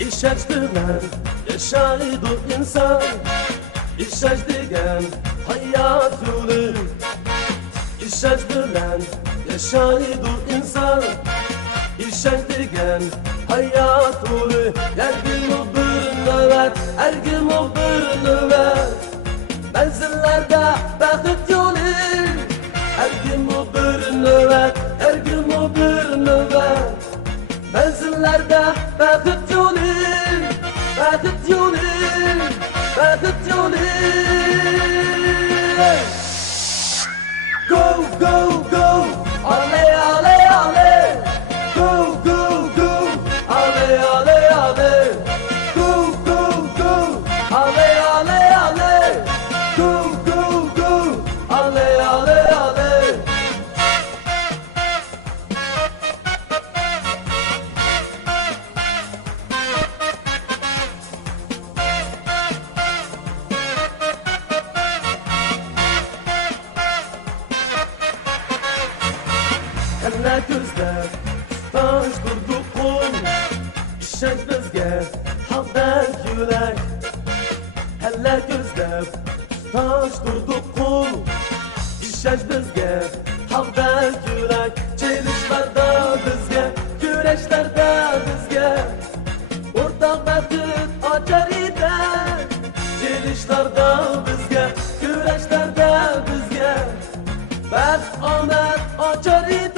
İşaç bilen yaşaydı insan, İşaç degen hayat yolu. İşaç bilen yaşaydı insan, İşaç degen hayat yolu. Her gün o bir nöbet, her gün o bir nöbet. Menzillerde bakıt yolu. Her gün o bir nöbet, her gün o bir nöbet. Menzillerde bakıt yolu, bakıt yolu, bakıt yolu. Go, go, go, ale, ale, ale. Go, go, go, ale, ale, ale. Go, go, go, ale, ale, ale. Go, go, go, ale, ale, ale. Kalla gözler taş durdu kul, İşaç bizge halkdek yürek. Kalla gözler taş durdu kul, İşaç bizge halkdek yürek. Çelişlerde bizge, güreşlerde bizge, ortak vakit açar ide. Çelişlerde bizge, güreşlerde bizge, bak Ahmet açar ide.